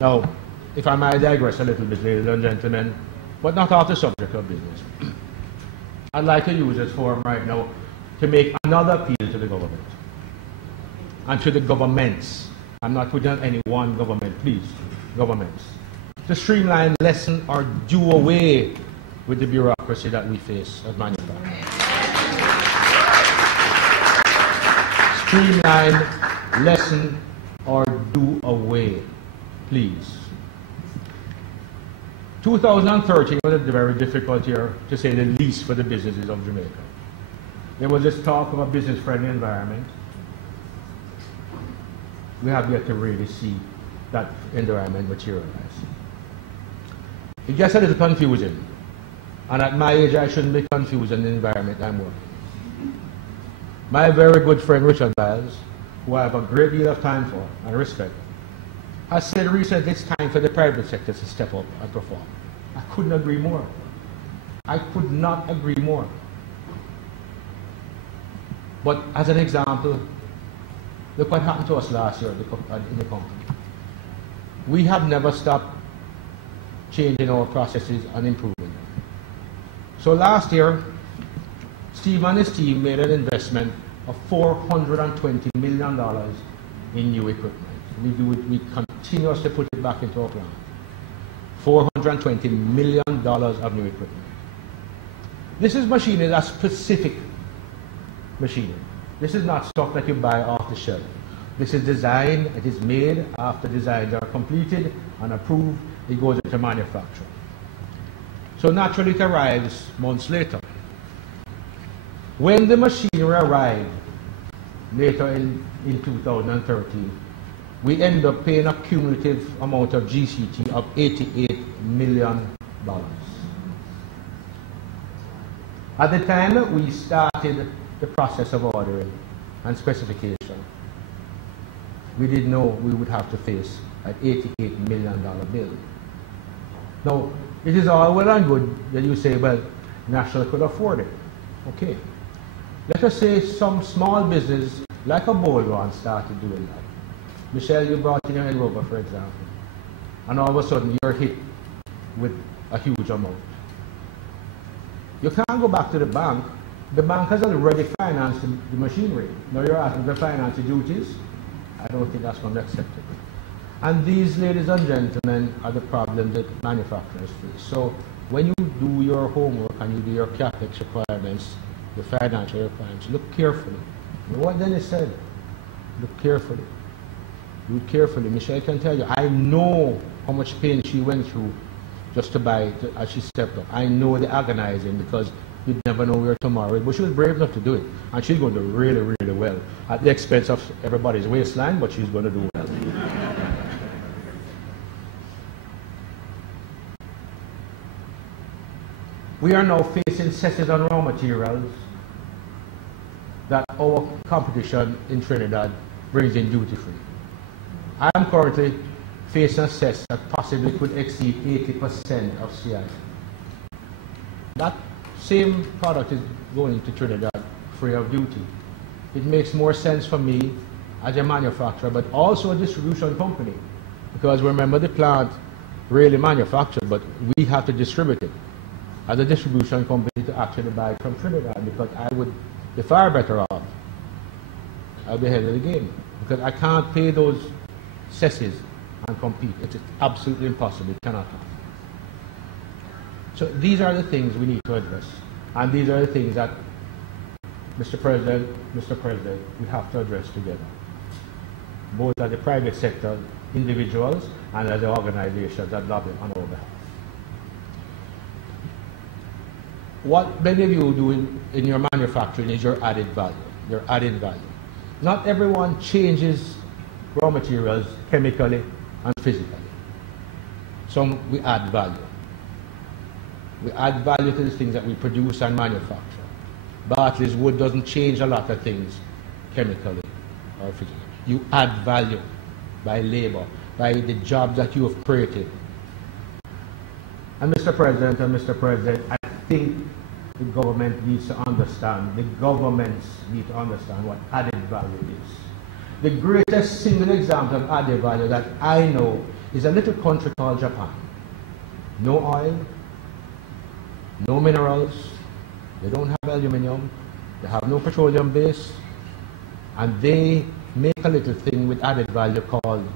Now, if I might digress a little bit, ladies and gentlemen, but not off the subject of business, I'd like to use this forum right now to make another appeal to the government and to the governments. I'm not putting on any one government, please, governments, to streamline, lessen, or do away with the bureaucracy that we face as manufacturers. Streamline, lessen, or do away, please. 2013 was a very difficult year, to say the least, for the businesses of Jamaica. There was this talk of a business-friendly environment. We have yet to really see that environment materialize. It gets a little confusing. And at my age, I shouldn't be confused in the environment I'm working. My very good friend Richard Biles, who I have a great deal of time for and respect, has said recently it's time for the private sector to step up and perform. I couldn't agree more. I could not agree more. But as an example, look what happened to us last year in the company. We have never stopped changing our processes and improving them. So last year, Steve and his team made an investment of $420 million in new equipment. We continuously put it back into our plant. $420 million of new equipment. This is machinery that's specific machinery. This is not stuff that you buy off the shelf. This is designed, it is made after designs are completed and approved, it goes into manufacture. So naturally it arrives months later. When the machinery arrived later in 2013, we end up paying a cumulative amount of GCT of $88 million. At the time we started the process of ordering and specification, we didn't know we would have to face an $88 million bill. Now, it is all well and good that you say, well, National could afford it. Okay. Let us say some small business, like a bold one, started doing that. Michelle, you brought in your Land Rover, for example, and all of a sudden you're hit with a huge amount. You can't go back to the bank. The bank has already financed the machinery. Now you're asking to finance the duties? I don't think that's going to be acceptable. And these, ladies and gentlemen, are the problems that manufacturers face. So when you do your homework and you do your CapEx requirements, the financial requirements, look carefully. You know what Dennis said? Look carefully. Look carefully. Michelle can tell you, I know how much pain she went through just to buy it as she stepped up. I know the agonizing, because you never know where tomorrow is. But she was brave enough to do it. And she's going to do really, really well. At the expense of everybody's waistline, but she's going to do well. We are now facing cesses on raw materials that our competition in Trinidad brings in duty-free. I am currently facing a cess that possibly could exceed 80% of CI. That same product is going to Trinidad free of duty. It makes more sense for me as a manufacturer, but also a distribution company, because remember, the plant really manufactured, but we have to distribute it as a distribution company to actually buy it from Trinidad, because I would be far better off. I'll be ahead of the game, because I can't pay those cesses and compete. It's absolutely impossible. It cannot happen. So these are the things we need to address, and these are the things that, Mr. President, we have to address together, both as the private sector individuals and as the organizations that lobby on our behalf. What many of you do in your manufacturing is your added value. Your added value. Not everyone changes raw materials chemically and physically. Some we add value. We add value to the things that we produce and manufacture. Bartley's wood doesn't change a lot of things chemically or physically. You add value by labor, by the jobs that you have created. And Mr. President, I think the government needs to understand, the governments need to understand what added value is. The greatest single example of added value that I know is a little country called Japan. No oil, no minerals, they don't have aluminium, they have no petroleum base, and they make a little thing with added value called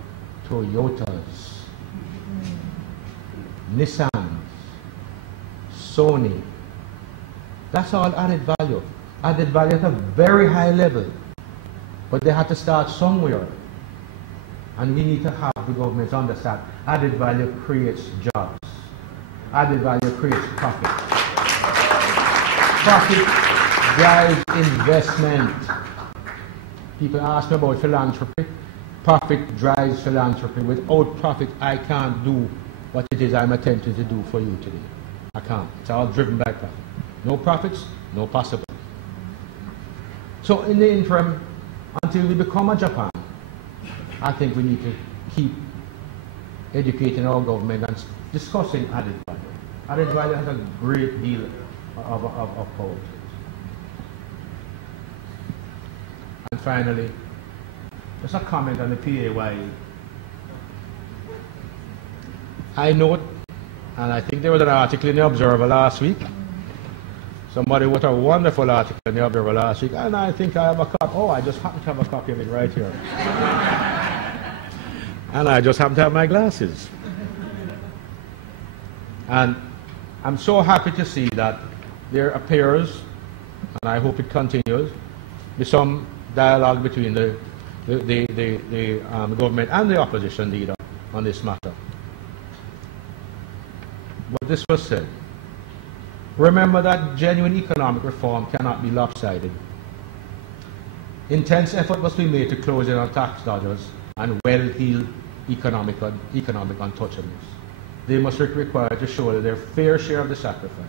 Toyotas, Nissan, Sony. That's all added value. Added value at a very high level. But they had to start somewhere. And we need to have the government understand added value creates jobs. Added value creates profit. Profit drives investment. People ask me about philanthropy. Profit drives philanthropy. Without profit, I can't do what it is I'm attempting to do for you today. I can't. It's all driven by profit. No profits, no possible. So in the interim, until we become a Japan, I think we need to keep educating our government and discussing added value. Added value has a great deal of power to it. And finally, just a comment on the PAYE. I note, and I think there was an article in the Observer last week. Somebody wrote a wonderful article in the Observer last week, and I think I have a copy. Oh, I just happen to have a copy of it right here. And I just happen to have my glasses. And I'm so happy to see that there appears, and I hope it continues, be some dialogue between the government and the opposition leader on this matter. But this was said. Remember that genuine economic reform cannot be lopsided. Intense effort must be made to close in on tax dodgers and well-heeled economic untouchables. They must be required to shoulder their fair share of the sacrifice.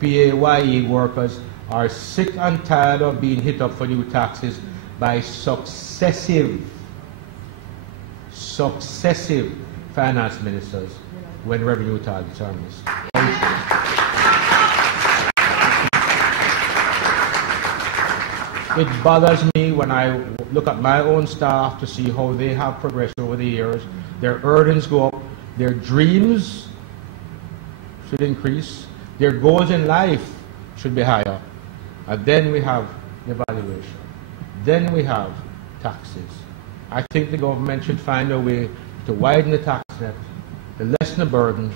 PAYE workers are sick and tired of being hit up for new taxes by successive finance ministers when revenue targets are missed. It bothers me when I look at my own staff to see how they have progressed over the years. Their earnings go up, their dreams should increase, their goals in life should be higher. And then we have evaluation. Then we have taxes. I think the government should find a way to widen the tax net, to lessen the burden,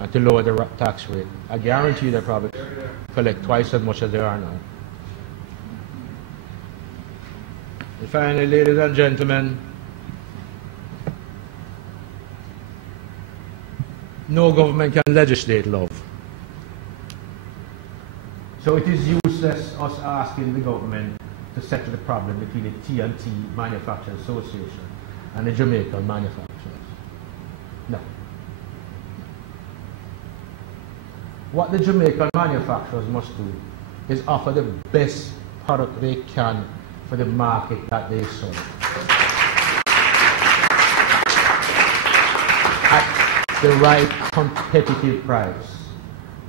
and to lower the tax rate. I guarantee they probably collect twice as much as they are now. And finally, ladies and gentlemen, no government can legislate love. So it is useless us asking the government to settle the problem between the T&T Manufacturers Association and the Jamaican manufacturers. No. What the Jamaican manufacturers must do is offer the best product they can for the market that they serve. At the right competitive price.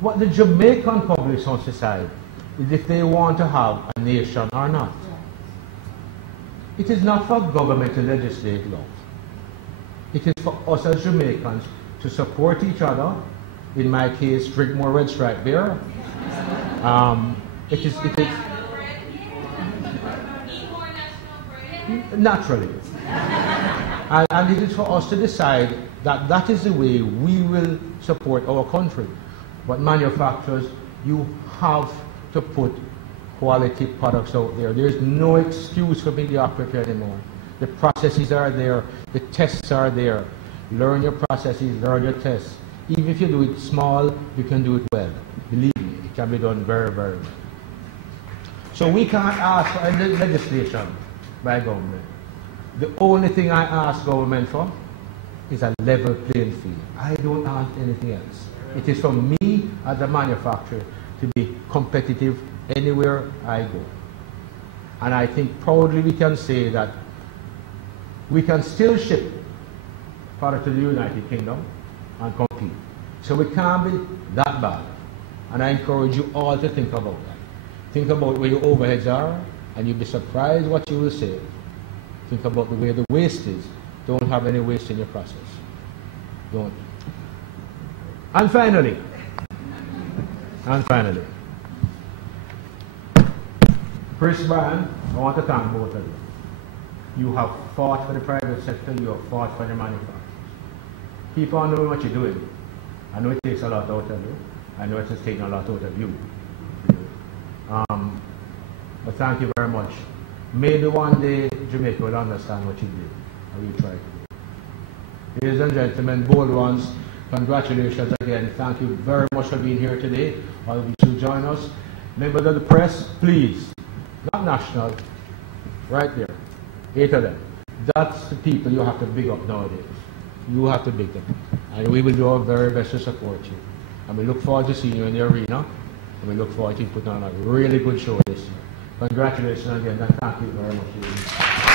What the Jamaican public must decide is if they want to have a nation or not. It is not for government to legislate love. It is for us as Jamaicans to support each other. In my case, drink more Red Stripe beer. Naturally. And it is for us to decide that that is the way we will support our country. But manufacturers, you have to put quality products out there. There's no excuse for mediocrity anymore. The processes are there, the tests are there. Learn your processes, learn your tests. Even if you do it small, you can do it well. Believe me, it can be done very, very well. So we can't ask for any legislation by government. The only thing I ask government for is a level playing field. I don't ask anything else. It is for me as a manufacturer to be competitive anywhere I go. And I think proudly we can say that we can still ship product to the United Kingdom and compete. So we can't be that bad. And I encourage you all to think about that. Think about where your overheads are, and you'll be surprised what you will save. Think about the way the waste is. Don't have any waste in your process. Don't. And finally, Chris Bryan, I want to thank both of you. You have fought for the private sector, you have fought for the manufacturers. Keep on doing what you're doing. I know it takes a lot out of you. I know it has taken a lot out of you. But thank you very much. Maybe one day Jamaica will understand what you did, and we try to do. Ladies and gentlemen, bold ones, congratulations again. Thank you very much for being here today. All of you who join us. Members of the press, please, not national, right there, 8 of them. That's the people you have to big up nowadays. You have to big them. And we will do our very best to support you. And we look forward to seeing you in the arena. And we look forward to putting on a really good show this year. Congratulations again, and thank you very much.